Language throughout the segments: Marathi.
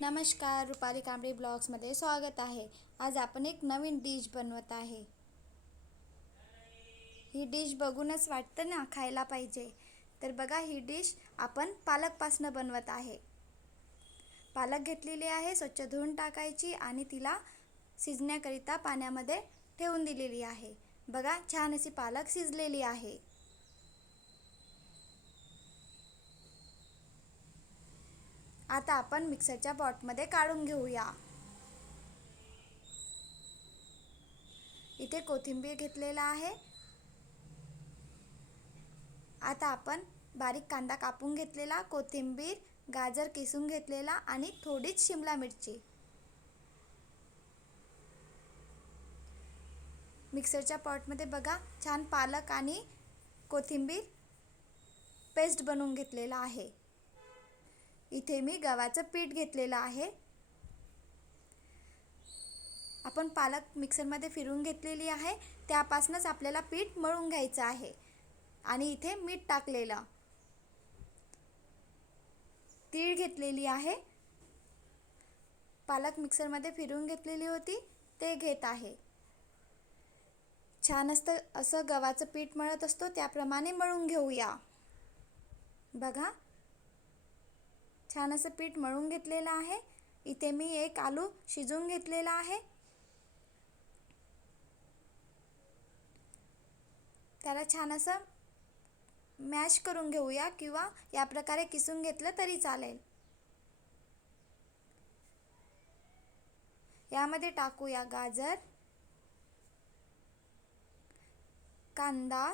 नमस्कार, रुपाली कांबळे ब्लॉग्समध्ये स्वागत आहे। आज आपण एक नवीन डिश बनवत आहे। ही डिश बघूनच वाटतं ना खायला पाहिजे। तर बघा, ही डिश आपण पालकपासून बनवत आहे। पालक घेतलेली आहे, स्वच्छ धुवून टाकायची आणि तिला शिजण्याकरिता पाण्यामध्ये ठेवून दिलेली आहे। बघा, छान अशी पालक शिजलेली आहे। आता आपण मिक्सरच्या पॉटमध्ये काढून घेऊया। इथे कोथिंबीर घेतलेला आहे। आता आपण बारीक कांदा कापून घेतलेला, कोथिंबीर, गाजर किसून घेतलेला आणि थोडीच शिमला मिरची मिक्सरच्या पॉटमध्ये बघा छान पालक आणि कोथिंबीर पेस्ट बनवून घेतलेला आहे। इथे मी गव्हाचं पीठ घेतलेलं आहे। आपण पालक मिक्सरमध्ये फिरवून घेतलेली आहे, त्यापासूनच आपल्याला पीठ मळून घ्यायचं आहे। आणि इथे मीठ टाकलेलं, तीळ घेतलेली आहे, पालक मिक्सरमध्ये फिरवून घेतलेली होती ते घेत आहे। छान असं गव्हाचं पीठ मळत असतो त्याप्रमाणे मळून घेऊया। बघा, छान असं पीठ मळून घेतलेलं आहे। इथे मी एक आलू शिजवून घेतलेला आहे, त्याला छान असं मॅश करून घेऊया किंवा या प्रकारे किसून घेतलं तरी चालेल। यामध्ये टाकूया गाजर, कांदा,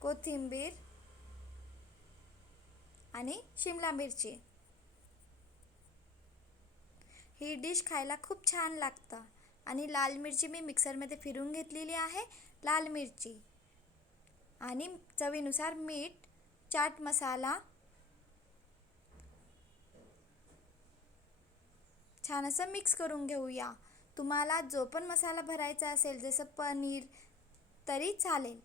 कोथिंबीर आणि शिमला मिरची। ही डिश खायला खूप छान लागतं। आणि लाल मिरची मी मिक्सरमध्ये फिरवून घेतलेली आहे, लाल मिरची आणि चवीनुसार मीठ, चाट मसाला, छान असं मिक्स करून घेऊया। तुम्हाला जो पण मसाला भरायचा असेल, जसं पनीर, तरी चालेल।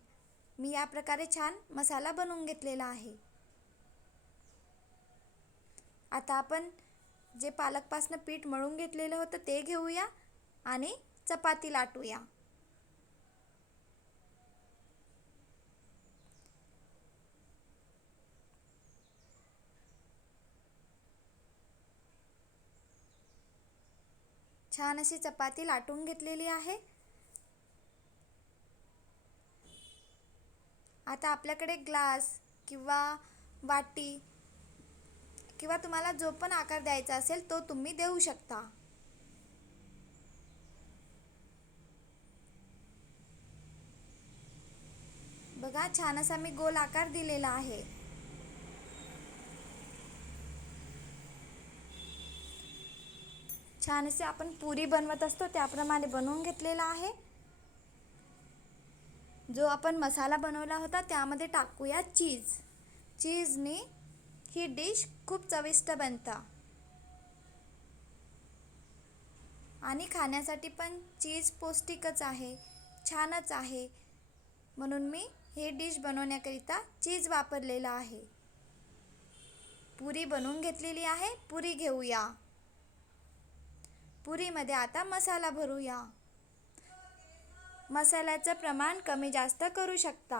मी या प्रकारे छान मसाला बनवून घेतलेला आहे। आता आपण जे पालकपासून पीठ मळून घेतलेलं होतं ते घेऊया आणि चपाती लाटूया। छान अशी चपाती लाटून घेतलेली आहे। आता आपल्याकडे ग्लास किंवा वाटी किंवा तुम्हाला जो पण आकार द्यायचा असेल तो तुम्ही देऊ शकता। बघा, छान असा मी गोल आकार दिलेला आहे। छान असे आपण पुरी बनवत असतो त्याप्रमाणे बनवून घेतलेला आहे। जो आपण मसाला बनवला होता त्यामध्ये टाकूया चीज। चीजने ही डिश खूप चविष्ट बनतं आणि खाण्यासाठी पण चीज पौष्टिकच आहे, छानच आहे। म्हणून मी हे डिश बनवण्याकरिता चीज वापरलेला आहे। पुरी बनवून घेतलेली आहे, पुरी घेऊया। पुरीमध्ये आता मसाला भरूया। मसाल्याचं प्रमाण कमी जास्त करू शकता।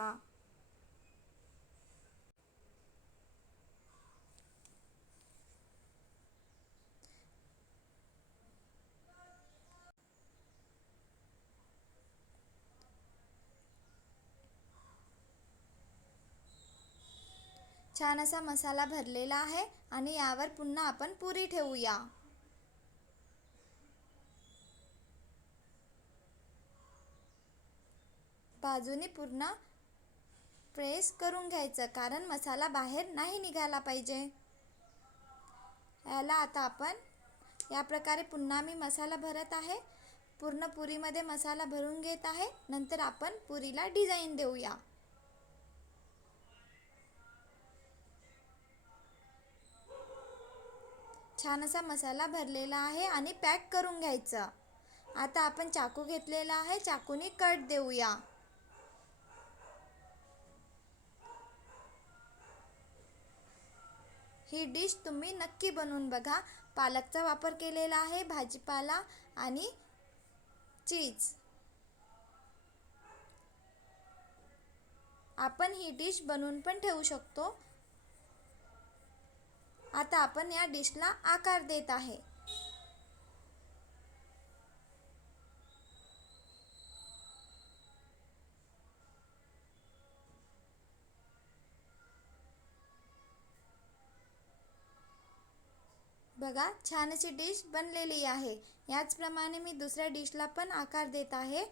छान असा मसाला भरलेला आहे आणि यावर पुन्हा आपण पुरी ठेवूया। बाजूने पूर्ण प्रेस करून घ्यायचं, कारण मसाला बाहेर नाही निघाला पाहिजे। याला आता आपण या प्रकारे पुन्हा मी मसाला भरत आहे। पूर्ण पुरीमध्ये मसाला भरून घेत आहे। नंतर आपण पुरीला डिझाईन देऊया। छान असा मसाला भरलेला आहे आणि पॅक करून घ्यायचं। आता आपण चाकू घेतलेला आहे, चाकूने कट देऊया। ही डिश तुम्ही नक्की बनवून बघा. पालकचा वापर केलेला आहे, भाजीपाला आणि चीज. आपण ही डिश बनवून पण ठेवू शकतो. आता आपण या डिशला आकार देत आहे. बघा, छान अशी डिश बनलेली आहे. याचप्रमाणे मी दुसऱ्या डिशला पण आकार देत आहे.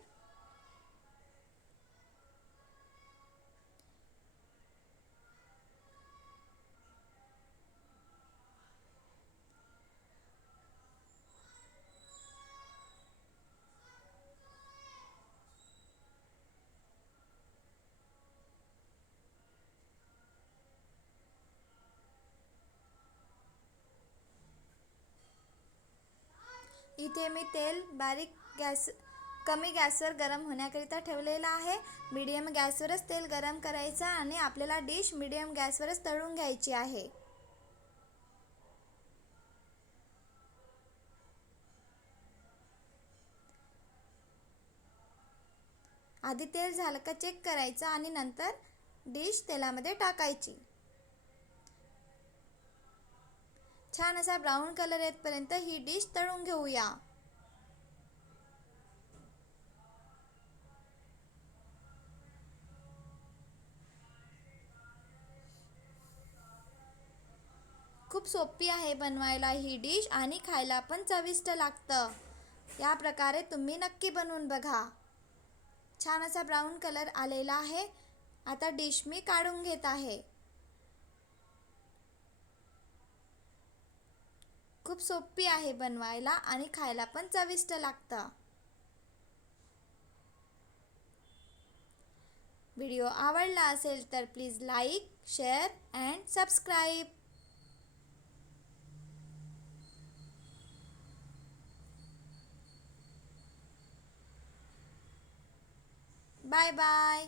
इथे मी तेल कमी गॅसवर गरम होण्याकरिता ठेवलेला आहे. मीडियम गॅसवरच तेल गरम करायचं आणि आपल्याला डिश मीडियम गॅसवरच तळून घ्यायची आहे. आधी तेल झालं का चेक करायचं आणि नंतर डिश तेलामध्ये टाकायची. छान असा ब्राऊन कलर येतपर्यंत ही डिश तळून घेऊया. खूप सोपी आहे बनवायला ही डिश आणि खायला पण चविष्ट लागतं. या प्रकारे तुम्ही नक्की बनवून बघा. छान असा ब्राऊन कलर आलेला आहे. आता डिश मी काढून घेत आहे. खूप सोपी आहे बनवायला आणि खायला पण चविष्ट लागतं. व्हिडिओ आवडला असेल तर please like, share and subscribe. Bye bye.